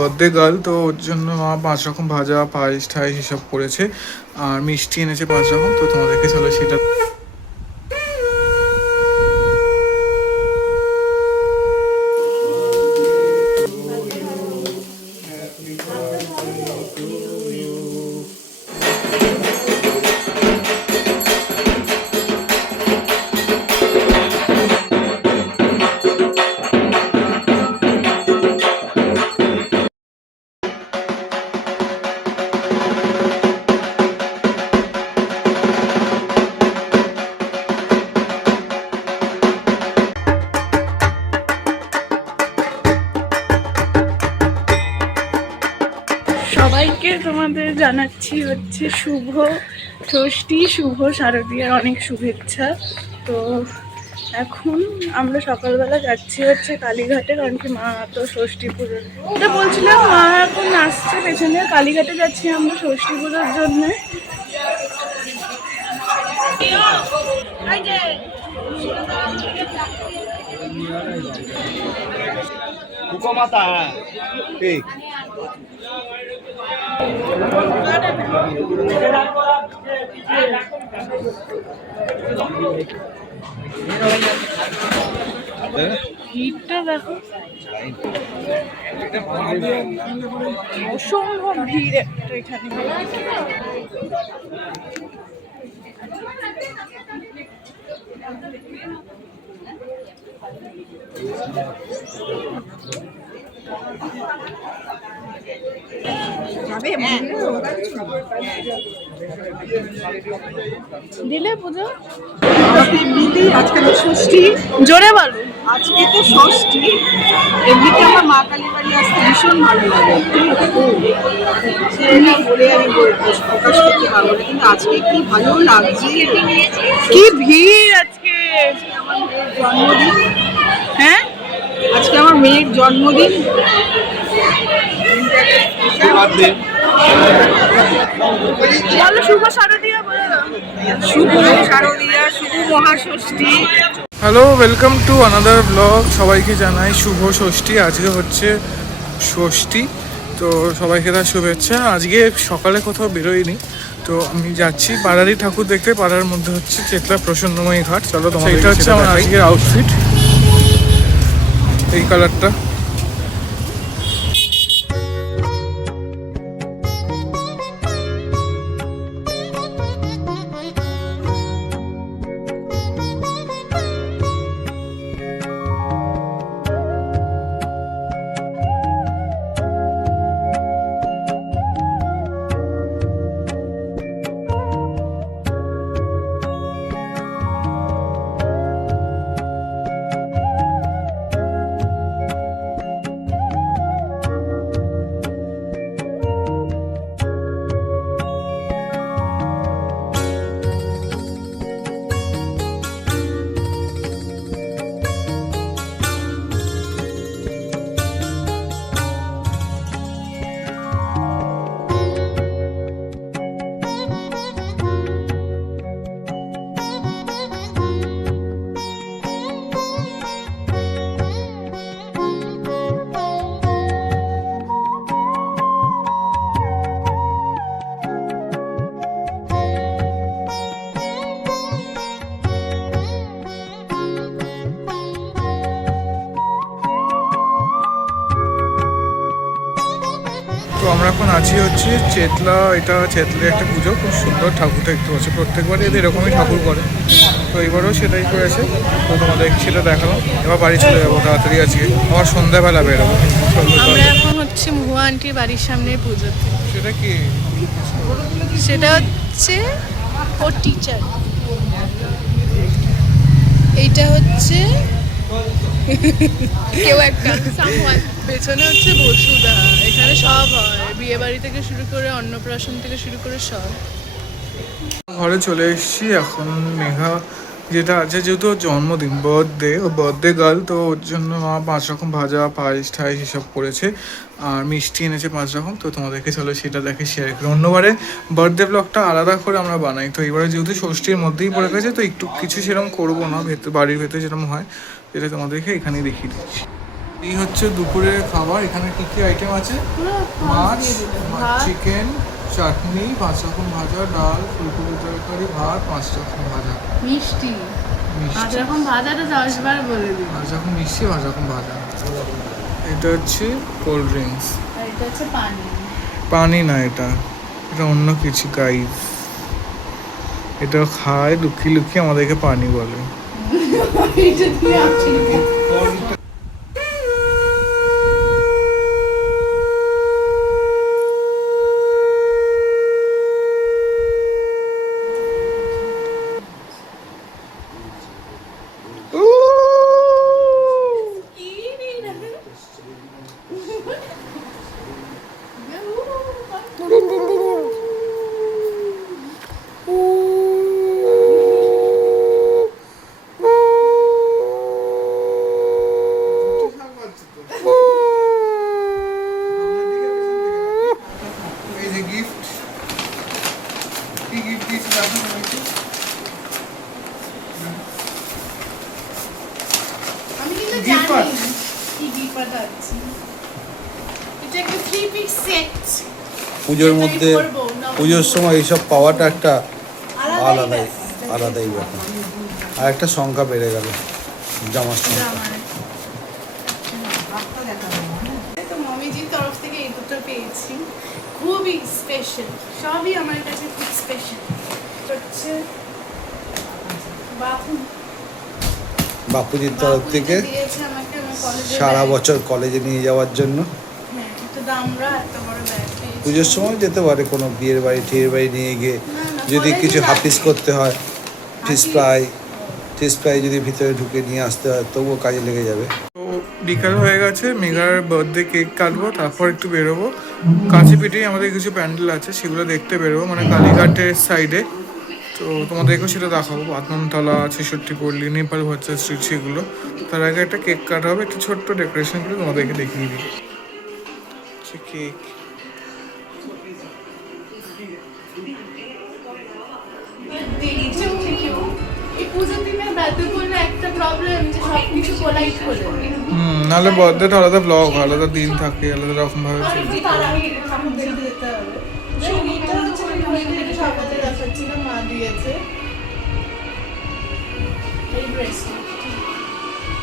Birthday girl, তো ওর জন্য মা 5 রকম ভাজা পায়েস ঠাইস এসব করেছে, আর মিষ্টি এনেছে 5 রকম। তো তোমাদেরকে চলো সেটা। সবাইকে তোমাদের জানাচ্ছি হচ্ছে শুভ ষষ্ঠী, শুভ শারদীয়ার অনেক শুভেচ্ছা। তো এখন আমরা সকালবেলা যাচ্ছি হচ্ছে কালীঘাটে, কারণ কি মা তো ষষ্ঠী পুজো, এটা বলছিলাম মা এখন আসছে পেছনে। কালীঘাটে যাচ্ছি আমরা ষষ্ঠী পুজোর জন্য। ভিড়টা দেখো, অসম্ভব ভিড় একটা এখানে। দিলে পুজো এমনিতেই আজকে তো ষষ্ঠী, জোরে বলো। আজকে তো ষষ্ঠী। এমনিতে আমার মা কালী বাড়ি আসতে ভীষণ ভালো লাগে, সেটা বলে আমি প্রকাশ করতে পারবো না, কিন্তু আজকে কি ভালো লাগছে, কি ভিড় আজকে। আমার মেয়ের জন্মদিন। হ্যাঁ, আজকে আমার মেয়ের জন্মদিন। বলো শুভ শারদীয়া, বলো শুভ শারদীয়া, শুভ Mahashashti. Hello, welcome to another blog. সবাইকে জানাই শুভ ষষ্ঠী। আজকে হচ্ছে ষষ্ঠী, তো সবাইকে তার শুভেচ্ছা। আজকে সকালে কোথাও বেরোয়নি, তো আমি যাচ্ছি পাড়ারই ঠাকুর দেখতে। পাড়ার মধ্যে হচ্ছে চেতলা প্রসন্নময়ী ঘাট। চলো তোমার, এটা হচ্ছে আমার আজকের আউটফিট, এই কালারটা। তো আমরা এখন আছি হচ্ছে চেতলা। এটা চেতলা একটা পুজো, খুব সুন্দর ঠাকুর দেখতে পাচ্ছি। প্রত্যেকবারই এদের এরকমই ঠাকুর করে, তো এবারও সেটাই করেছে। তো তোমাদের সেটা দেখালাম। এবার বাড়ি চলে যাবো তাড়াতাড়ি। আজকে আবার সন্ধ্যাবেলা বেরোবো। আমরা এখন হচ্ছে মহুয়া আন্টির বাড়ির সামনে পুজোতে। সেটা কি? সেটা হচ্ছে ওর টিচার, এইটা হচ্ছে কেউ একটা পেছনে হচ্ছে বসুদা। এখানে সব হয়, বিয়ে বাড়ি থেকে শুরু করে অন্নপ্রাশন থেকে শুরু করে সব। ঘরে চলে এসেছি এখন। মেঘা যেটা আছে, যেহেতু ওর জন্মদিন, বার্থডে, ও বার্থডে গার্ল, তো ওর জন্য মা 5 রকম ভাজা পায়েস ঠাইস এসব করেছে, আর মিষ্টি এনেছে 5 রকম। তো তোমাদেরকে চলো সেটা দেখে শেয়ার করি। অন্যবারে বার্থডে ব্লগটা আলাদা করে আমরা বানাই, তো এবারে যেহেতু ষষ্ঠীর মধ্যেই পড়ে গেছে, তো একটু কিছু সেরকম করবো না, বাড়ির ভেতরে যেরকম হয়, এটা তোমাদেরকে এখানেই দেখিয়ে দিচ্ছি। এই হচ্ছে দুপুরের খাবার। এখানে কি কি আইটেম আছে? মাছ, চিকেন, চাটনি, 5 রকম ভাজা, ডাল, ফুলকপি তরকারি, ভাত, 5 রকম ভাজা, মিষ্টি। 5 রকম ভাজাটা 10 বার বলে দিই। 5 রকম মিষ্টি, 5 রকম ভাজা। এটা হচ্ছে কোল্ড ড্রিঙ্কস। আর এটা হচ্ছে পানি। পানি না, এটা অন্য কিছু গাইস। এটা খায় লুকিয়ে লুকিয়ে আমাদেরকে পানি বলে। এটা তুমি আপনি এই যে গিফট, কি গিফট দিয়েছিল আপনার সবাইকে? আমি কিন্তু Gift জানি pack? কি গিফট আছে। এটা একটা 3 পিস সেট। পুজোর মধ্যে পুজোর সময় এইসব পাওয়াটা একটা আলাদাই ব্যাপার। আর একটা সংখ্যা বেড়ে গেল জামার সংখ্যা। তো মমিজির তরফ থেকে এই দুটো পেয়েছি, খুবই স্পেশাল। সবই আমার কাছে খুব স্পেশাল। হচ্ছে বাপুজির তরফ থেকে দিয়েছে আমাকে আমার কলেজে সারা বছর কলেজে নিয়ে যাওয়ার জন্য। হ্যাঁ, একটা দামরা এত বড় ব্যাগ পেয়েছি। পুজোর সময় যেতে পারে কোনো বিয়ের বাড়ি টিয়ের বাড়ি নিয়ে গিয়ে না, যদি কলেজে কিছু যাচ্ছি। হাফিস করতে হয়, ফিস ফ্রাই যদি ভিতরে ঢুকে নিয়ে আসতে হয় তবুও কাজে লেগে যাবে। তো বিকাল হয়ে গেছে, মেঘার বার্থডে কেক কাটবো, তারপর একটু বেরোবো। কাছে পিঠেই আমাদের কিছু প্যান্ডেল আছে, সেগুলো দেখতে বেরোবো, মানে কালীঘাটের সাইডে। তো তোমাদেরকেও সেটা দেখাবো, বাতনতলা, 66 পল্লী, নেপাল ভার্চুয়াল স্ট্রিট, সেগুলো। তার আগে একটা কেক কাটা হবে, একটু ছোট্ট ডেকোরেশন করে তোমাদেরকে দেখিয়ে দিই। কেক এই পুজোর দিনে বার্থডে করলে একটা প্রবলেম, যে সবকিছু পোলাইট করে। নাহলে বার্থডেটা আলাদা ব্লগ, আলাদা দিন থাকে, আলাদা রকম ভাবে চলবে। তার আগে ঠাকুরদের দিতে হবে। সঙ্গীতটা হচ্ছে আমি সকালে দেখাচ্ছিলাম, মা দিয়েছে এই ড্রেসটা।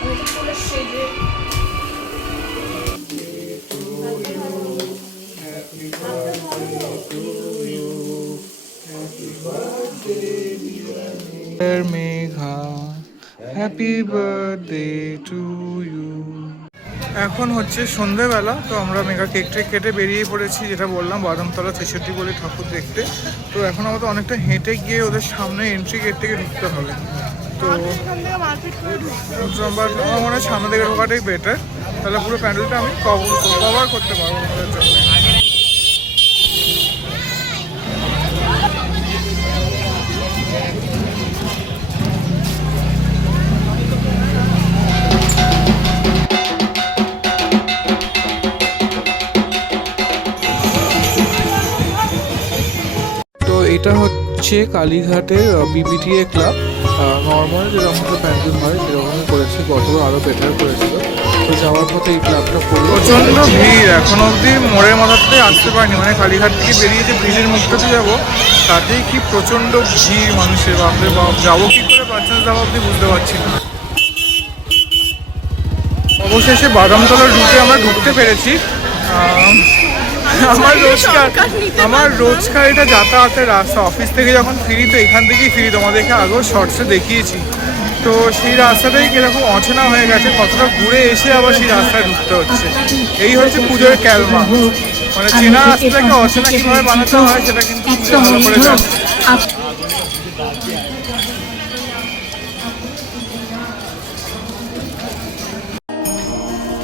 আমি তো পুরো সেজে Megha, happy birthday to you. এখন হচ্ছে সন্ধ্যেবেলা, তো আমরা মেঘা কেক টেক কেটে বেরিয়ে পড়েছি, যেটা বললাম বাদামতলা 66 বলে ঠাকুর দেখতে। তো এখন আমাদের অনেকটা হেঁটে গিয়ে ওদের সামনে এন্ট্রি গেট থেকে ঢুকতে হবে। তো আমার মনে হয় সামনে থেকে ঢোকাটাই বেটার, তাহলে পুরো প্যান্ডেলটা আমি কভার করতে পারবো আমাদের জন্য। এটা হচ্ছে কালীঘাটের বিবিটিএ ক্লাব। নর্মাল যেরকম প্যান্ডেল হয় সেরকমই করেছে, গতবার আরও বেটার করেছিল। তো যাওয়ার পথে এই ক্লাবটা প্রচণ্ড ভিড়, এখন অবধি মোড়ের মাথাতে আসতে পারিনি, মানে কালীঘাট থেকে বেরিয়ে যে ব্রিজের মুখটাতে যাবো তাতেই কি প্রচণ্ড ভিড় মানুষের, বাপরে বাপ, যাবো কি করে বাচ্চাদের যাবো অবধি বুঝতে পারছি না। অবশেষে বাদামতলার রুটে আমরা ঢুকতে পেরেছি। আমার রোজকার এটা যাতায়াতের রাস্তা, অফিস থেকে যখন ফিরি তো এখান থেকেই ফিরি, তোমাদেরকে আগেও শর্টসে দেখিয়েছি। তো সেই রাস্তাটাই কিরকম অচেনা হয়ে গেছে, কতটা ঘুরে এসে আবার সেই রাস্তায় ঢুকতে হচ্ছে। এই হচ্ছে পুজোর ক্যালমা, মানে চেনা রাস্তাটাকে অচেনা কীভাবে বানাতে হয় সেটা কিন্তু ভালো করে জানে।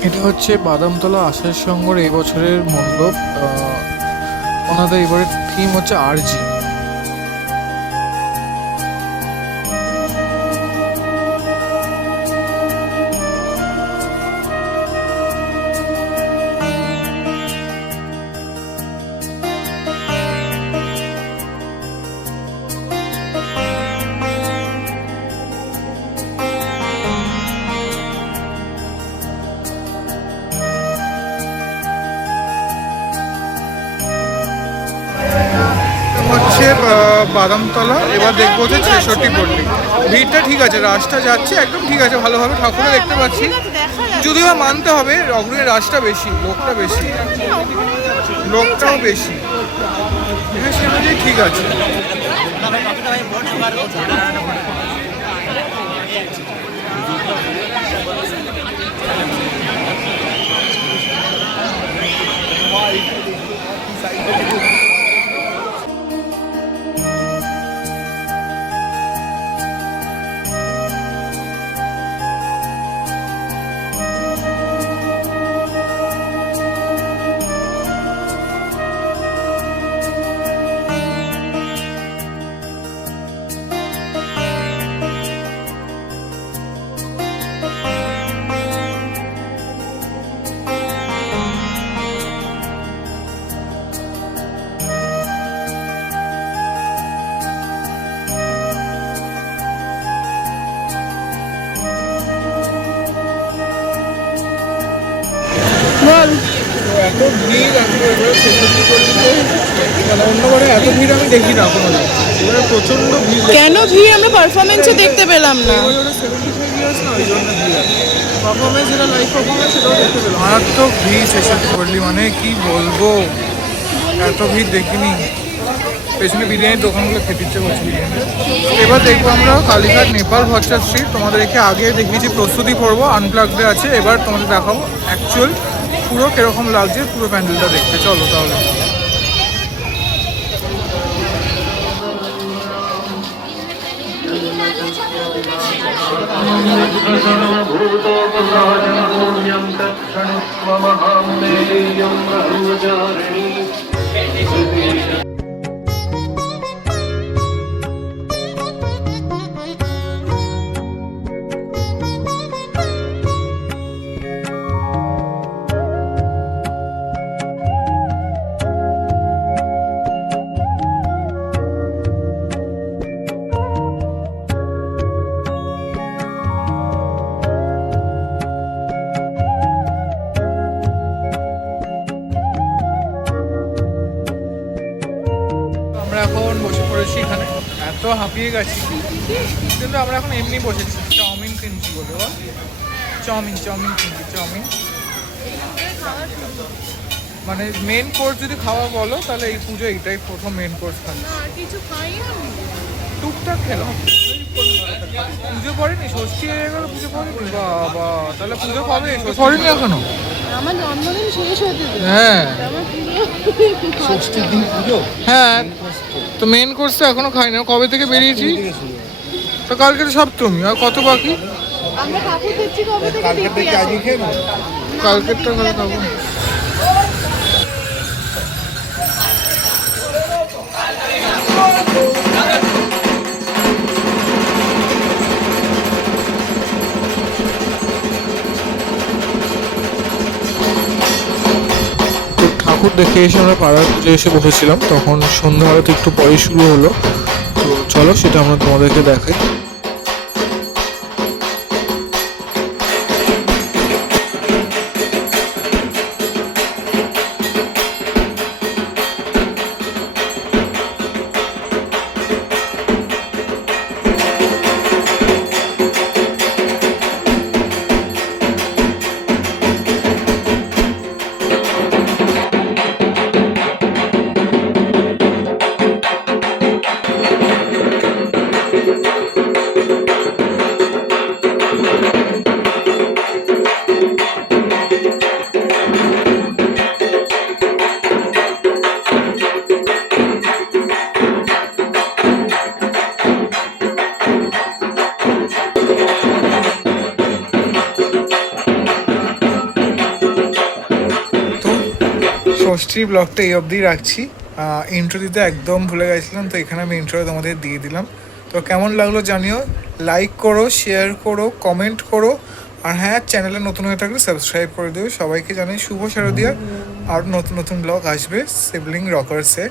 এটা হচ্ছে বাদামতলা আশার সঙ্গর এই বছরের মণ্ডপ। ওনাদের এবারের থিম হচ্ছে আরজি। বাদামতলা, এবার দেখবো হচ্ছে 66 পল্লী। ভিড়টা ঠিক আছে, রাস্তা যাচ্ছে একদম ঠিক আছে, ভালোভাবে ঠাকুরও দেখতে পাচ্ছি। যদিও মানতে হবে অগ্রণীর রাস্তা বেশি, লোকটা বেশি, লোকটাও বেশি, সে অনুযায়ী ঠিক আছে। বল এত ভিড় আমি এবারে 66 পল্লীতে মানে অন্যবারে এত ভিড় আমি দেখি না কোনো, এবারে প্রচণ্ড ভিড়। কেন ভিড়? আমরা পারফরমেন্সও দেখতে পেলাম না। পারফরমেন্স যেটা লাইভ পারফরমেন্স সেটাও দেখতে পেলাম। মারাত্মক ভিড় 66 পল্লী, মানে কি বলবো, এত ভিড় দেখিনি। পেছনে বিরিয়ানির দোকানগুলো খেতে ইচ্ছে করছে বিরিয়ানি। এবার দেখবো আমরা কালীঘাট নেপাল ভট্টার স্ট্রিট। তোমাদেরকে আগে দেখিয়েছি প্রস্তুতি পর্ব, আনপ্লাগডে আছে। এবার তোমাদের দেখাবো অ্যাকচুয়াল পুরো কিরকম লাগছে পুরো প্যান্ডেলটা দেখতে। চলো তাহলে। আমরা এখন বসে পড়েছি এখানে, এত হাঁপিয়ে গেছি কিন্তু আমরা এখন এমনি বসেছি। চাউমিন কিনছি বলে, বল চাউমিন কিনছি। চাউমিন মানে মেন কোর্স যদি খাওয়া বলো তাহলে এই পুজো এইটাই প্রথম মেন কোর্স খাচ্ছি। টুকটাক খেলাম, পুজো পড়েনি, ষষ্ঠী হয়ে গেল, পুজো পড়েনি। বাবা, তাহলে পুজো কবে? পড়েনি এখনো? আমার জন্মদিন শেষ হতে দে। হ্যাঁ ষষ্ঠীর দিন পুজো। হ্যাঁ, তো মেন কোর্স তো এখনো খাই না। কবে থেকে বেরিয়েছি? তো কালকে তো সপ্তমী, আর কত বাকি? আমরা ঠাকুর দেখছি কবে থেকে? কালকে থেকে আজকে খেয়ে নাও। কালকেরটা কাল খাবো। ঠাকুর দেখে এসে আমরা পাড়ার পুজো এসে বসেছিলাম, তখন সন্ধ্যা আরতি একটু পরে শুরু হলো। তো চলো সেটা আমরা তোমাদেরকে দেখাই। ষষ্ঠীর ব্লগটা এই অবধি রাখছি। ইন্ট্রো দিতে একদম ভুলে গেছিলাম, তো এখানে আমি ইন্ট্রো তোমাদের দিয়ে দিলাম। তো কেমন লাগলো জানিও, লাইক করো, শেয়ার করো, কমেন্ট করো, আর হ্যাঁ চ্যানেলে নতুন হয়ে থাকলে সাবস্ক্রাইব করে দিও। সবাইকে জানাই শুভ শারদিয়া। আর নতুন নতুন ব্লগ আসবে শিবলিং রকার্সে।